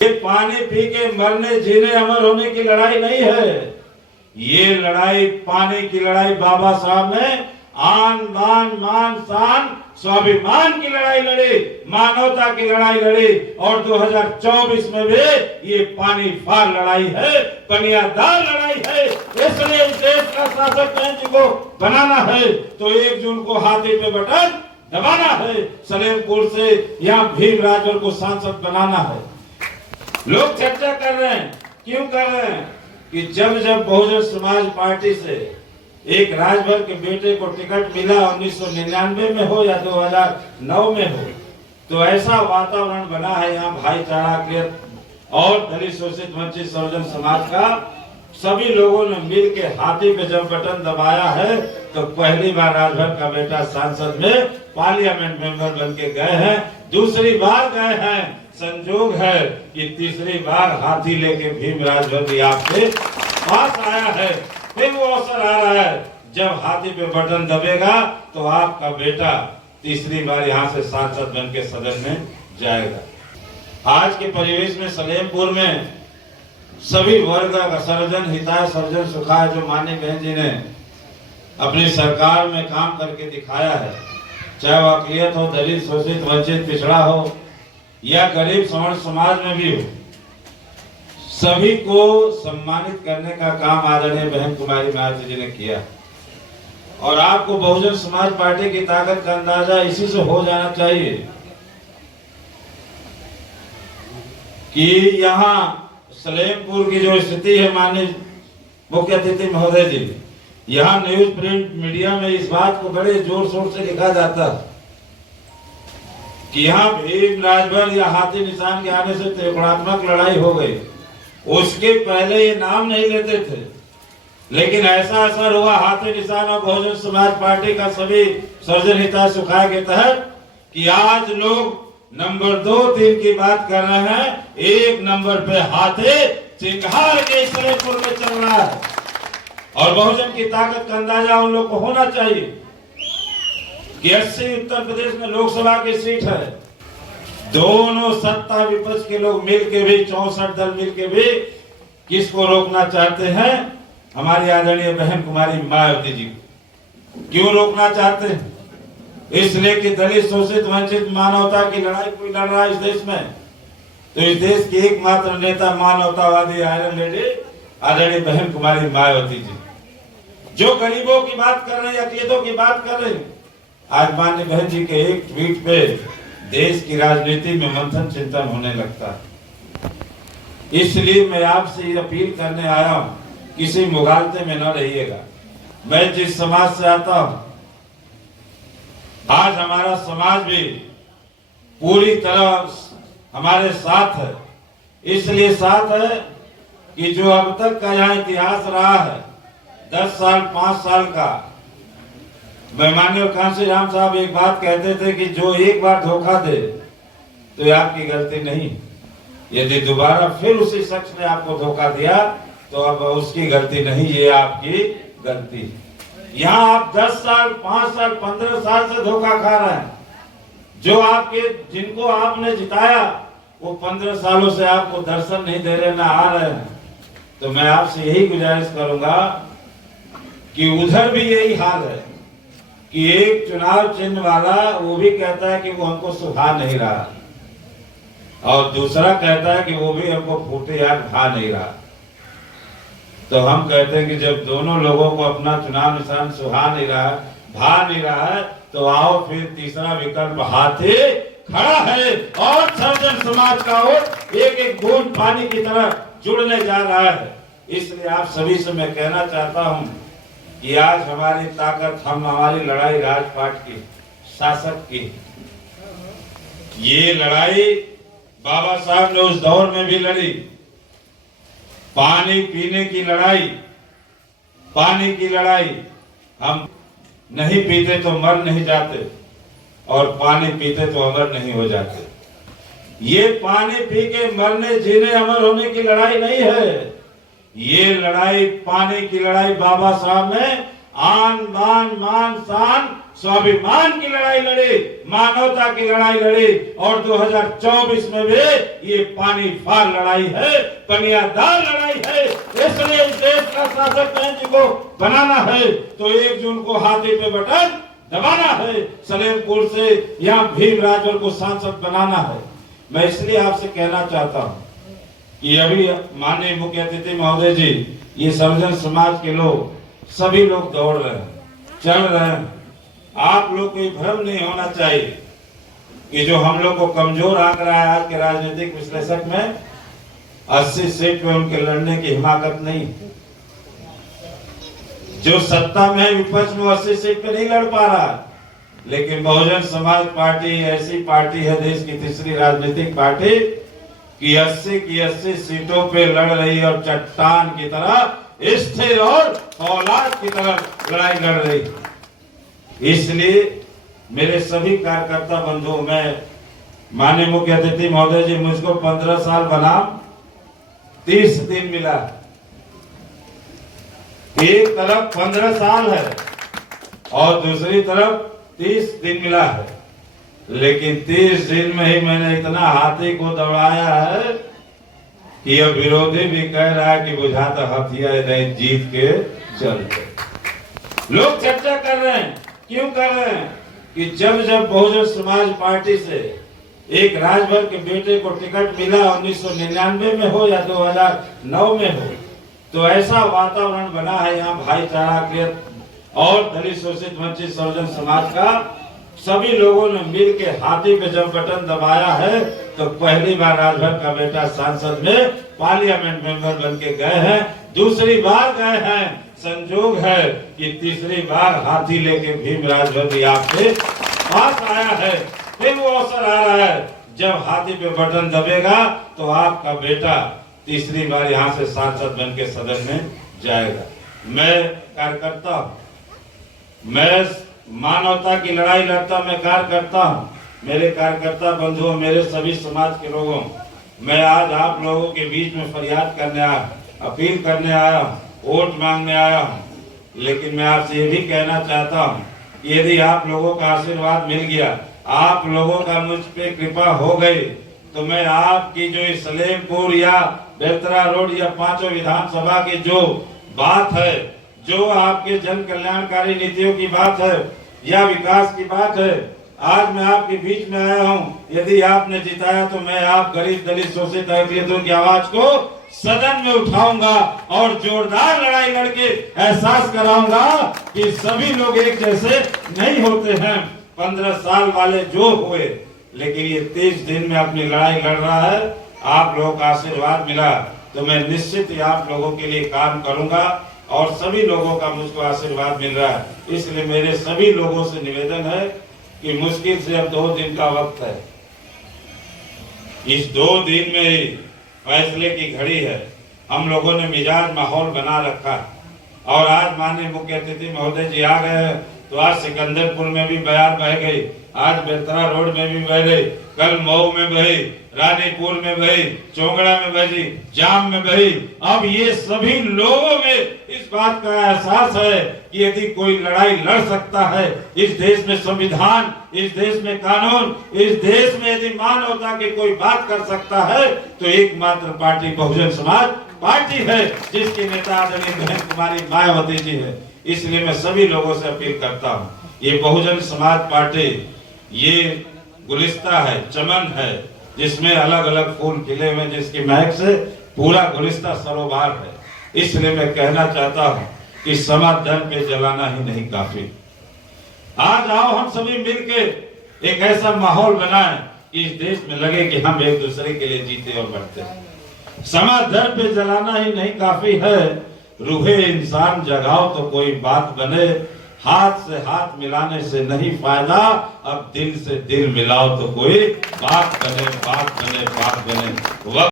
ये पानी पी के मरने जीने अमर होने की लड़ाई नहीं है। ये लड़ाई पानी की लड़ाई बाबा साहब ने आन बान मान शान स्वाभिमान की लड़ाई लड़ी, मानवता की लड़ाई लड़ी। और 2024 में भी ये पानी फार लड़ाई है, पनियादार लड़ाई है। इसलिए इस देश का शासक जी को बनाना है तो 1 जून को हाथी पे बटन दबाना है। सलेमपुर से यहाँ भीम राजभर को सांसद बनाना है। लोग चर्चा कर रहे हैं, क्यों कर रहे हैं कि जब बहुजन समाज पार्टी से एक राजभर के बेटे को टिकट मिला 1999 में हो या 2009 में हो, तो ऐसा वातावरण बना है यहाँ भाईचारा के और दलित शोषित वंचित सर्वजन समाज का सभी लोगों ने मिल के हाथी पे जब बटन दबाया है तो पहली बार राजभर का बेटा सांसद में पार्लियामेंट मेंबर बन के गए हैं, दूसरी बार गए हैं। संजोग है कि तीसरी बार हाथी लेके भीम राजभर भी आपके पास आया है। फिर वो अवसर आ रहा है जब हाथी पे बटन दबेगा तो आपका बेटा तीसरी बार यहाँ से सांसद बन के सदन में जाएगा। आज के परिवेश में सलेमपुर में सभी वर्ग का सर्वजन हिताय सर्वजन सुखाय जो माननीय बहन जी ने अपनी सरकार में काम करके दिखाया है, चाहे वो अकलियत हो, दलित शोषित वंचित पिछड़ा हो या गरीब सवर्ण समाज में भी हो, सभी को सम्मानित करने का काम आदरणीय बहन कुमारी मायावती जी ने किया। और आपको बहुजन समाज पार्टी की ताकत का अंदाजा इसी से हो जाना चाहिए कि यहाँ सलेमपुर की जो स्थिति है, माननीय मुख्य अतिथि महोदय जी, यहाँ न्यूज प्रिंट मीडिया में इस बात को बड़े जोर शोर से लिखा जाता कि यहाँ भीम राजभर या हाथी निशान के आने से त्रिकोणात्मक लड़ाई हो गई। उसके पहले ये नाम नहीं लेते थे, लेकिन ऐसा असर हुआ हाथी निशान और बहुजन समाज पार्टी का सभी सर्वजन हिताय सुखाय के तहत कि आज लोग नंबर 2-3 की बात कर रहे हैं, 1 नंबर पे हाथी चिंगार के सलेमपुर में चल रहा है। और बहुजन की ताकत का अंदाजा उन लोग को होना चाहिए कि 80 उत्तर प्रदेश में लोकसभा की सीट है, दोनों सत्ता विपक्ष के लोग मिलके भी 64 दल मिलके भी किसको रोकना चाहते हैं? हमारी आदरणीय बहन कुमारी मायावती जी को। क्यों रोकना चाहते हैं? इसलिए कि दलित शोषित वंचित मानवता की लड़ाई कोई लड़ रहा है इस देश में, तो इस देश की एकमात्र नेता मानवतावादी आयरन लेडी आदरणीय बहन कुमारी मायावती जी, जो गरीबों की बात कर रहे हैं, अकलियतों की बात कर रहे हैं। आज माननीय बहन जी के एक ट्वीट पे देश की राजनीति में मंथन चिंतन होने लगता है। इसलिए मैं आपसे ये अपील करने आया हूँ, किसी मुगालते में न रहिएगा। मैं जिस समाज से आता हूँ, आज हमारा समाज भी पूरी तरह हमारे साथ है। इसलिए साथ है कि जो अब तक का यहाँ इतिहास रहा है 10 साल 5 साल का, मैं माननीय कांसी राम साहब एक बात कहते थे कि जो एक बार धोखा दे तो ये आपकी गलती नहीं, यदि दोबारा फिर उसी शख्स ने आपको धोखा दिया तो अब उसकी गलती नहीं, ये आपकी गलती। यहाँ आप 10 साल 5 साल 15 साल से धोखा खा रहे हैं। जो आपके जिनको आपने जिताया वो 15 सालों से आपको दर्शन नहीं दे रहे, ना आ रहे हैं। तो मैं आपसे यही गुजारिश करूंगा कि उधर भी यही हाल है कि एक चुनाव चिन्ह वाला वो भी कहता है कि वो हमको सुहा नहीं रहा, और दूसरा कहता है कि वो भी हमको फूटे यार भा नहीं रहा। तो हम कहते हैं कि जब दोनों लोगों को अपना चुनाव निशान सुहा नहीं रहा, भा नहीं रहा है, तो आओ फिर तीसरा विकल्प हाथी खड़ा है और सर्वजन समाज का वोट एक एक बूंद पानी की तरह जुड़ने जा रहा है। इसलिए आप सभी से मैं कहना चाहता हूं कि आज हमारी ताकत, हमारी लड़ाई राजपाट की, शासक की। ये लड़ाई बाबा साहब ने उस दौर में भी लड़ी, पानी पीने की लड़ाई, पानी की लड़ाई। हम नहीं पीते तो मर नहीं जाते, और पानी पीते तो अमर नहीं हो जाते। ये पानी पी के मरने जीने अमर होने की लड़ाई नहीं है, ये लड़ाई पानी की लड़ाई बाबा साहब ने आन बान मान शान स्वाभिमान की लड़ाई लड़ी, मानवता की लड़ाई लड़ी। और 2024 में भी ये पानी फार लड़ाई है, पनियादार लड़ाई है। इसलिए इस देश का शासक जी को बनाना है तो 1 जून को हाथी पे बटन दबाना है। सलेमपुर से यहाँ भीम राजभर को सांसद बनाना है। मैं इसलिए आपसे कहना चाहता हूँ कि अभी माननीय मुख्य अतिथि महोदय जी, ये सर्वजन समाज के लोग सभी लोग दौड़ रहे हैं, चल रहे हैं। आप लोग को भ्रम नहीं होना चाहिए कि जो हम लोग को कमजोर आंक रहा है आज के राजनीतिक विश्लेषक में, 80 सीट पे उनके लड़ने की हिमाकत नहीं। जो सत्ता में विपक्ष में 80 सीट पे नहीं लड़ पा रहा, लेकिन बहुजन समाज पार्टी ऐसी पार्टी है, देश की तीसरी राजनीतिक पार्टी कि 80 की 80 सीटों पे लड़ रही और चट्टान की तरह स्थिर और औलाद की तरह लड़ाई लड़ रही। इसलिए मेरे सभी कार्यकर्ता बंधुओं में माननीय मुख्य अतिथि महोदय जी, मुझको 15 साल बनाम 30 दिन मिला। एक तरफ 15 साल है और दूसरी तरफ 30 दिन मिला है, लेकिन 30 दिन में ही मैंने इतना हाथी को दौड़ाया है कि अब विरोधी भी कह रहा है कि बुझाता हथिया नहीं, जीत के चलते। लोग चर्चा कर रहे हैं, क्यों कर रहे हैं कि जब जब बहुजन समाज पार्टी से एक राजभर के बेटे को टिकट मिला 1999 में हो या 2009 में हो, तो ऐसा वातावरण बना है यहाँ भाईचारा के और दलित शोषित वंचित सर्वजन समाज का। सभी लोगों ने मिल के हाथी पे जब बटन दबाया है तो पहली बार राजभर का बेटा सांसद में पार्लियामेंट मेंबर बन के गए हैं, दूसरी बार गए हैं। संजोग है कि तीसरी बार हाथी लेके भीम राजभर भी आपके पास आया है। फिर वो अवसर आ रहा है जब हाथी पे बटन दबेगा तो आपका बेटा तीसरी बार यहाँ से सांसद बन के सदन में जाएगा। मैं कार्यकर्ता हूँ, मैं मानवता की लड़ाई लड़ता मैं कार्य करता हूँ। मेरे कार्यकर्ता बंधुओं, मेरे सभी समाज के लोगों, मैं आज आप लोगों के बीच में फरियाद करने आया, अपील करने आया हूँ, वोट मांगने आया हूँ। लेकिन मैं आपसे ये भी कहना चाहता हूँ कि यदि आप लोगों का आशीर्वाद मिल गया, आप लोगों का मुझ पे कृपा हो गई, तो मैं आपकी जो सलेमपुर या बेलतरा रोड या 5 विधानसभा की जो बात है, जो आपके जन कल्याणकारी नीतियों की बात है या विकास की बात है, आज मैं आपके बीच में आया हूँ। यदि आपने जिताया तो मैं आप गरीब दलित शोषित अकलियतों की आवाज को सदन में उठाऊंगा और जोरदार लड़ाई लड़के एहसास कराऊंगा कि सभी लोग एक जैसे नहीं होते हैं। 15 साल वाले जो हुए, लेकिन ये 30 दिन में अपनी लड़ाई लड़ रहा है। आप लोगों का आशीर्वाद मिला तो मैं निश्चित ही आप लोगों के लिए काम करूंगा और सभी लोगों का मुझको आशीर्वाद मिल रहा है। इसलिए मेरे सभी लोगों से निवेदन है कि मुश्किल से अब 2 दिन का वक्त है, इस 2 दिन में ही फैसले की घड़ी है। हम लोगों ने मिजाज माहौल बना रखा है और आज माननीय मुख्य अतिथि महोदय जी आ गए हैं तो आज सिकंदरपुर में भी बयार बह गई, आज बेलतरा रोड में भी बह गई, कल मऊ में बही, रानीपुर में बही, चोंगड़ा में बही, जाम में बही। अब ये सभी लोगों में इस बात का एहसास है कि यदि कोई लड़ाई लड़ सकता है, इस देश में संविधान, इस देश में कानून, इस देश में यदि मानवता की कोई बात कर सकता है तो एकमात्र पार्टी बहुजन समाज पार्टी है, जिसके नेता आदरणीय बहन कुमारी मायावती जी है। इसलिए मैं सभी लोगों से अपील करता हूँ, ये बहुजन समाज पार्टी ये गुलिस्ता है, चमन है, जिसमें अलग अलग फूल खिले हुए, जिसकी महक से पूरा गुलिस्ता सरोबार है। इसलिए मैं कहना चाहता हूँ कि समाधान पे जलाना ही नहीं काफी। आज आओ हम सभी मिलके एक ऐसा माहौल बनाएं कि इस देश में लगे कि हम एक दूसरे के लिए जीते और बढ़ते हैं। समाधान पे जलाना ही नहीं काफी है, रूहे इंसान जगाओ तो कोई बात बने। हाथ से हाथ मिलाने से नहीं फायदा, अब दिल से दिल मिलाओ तो कोई बात बने, बात बने, बात बने।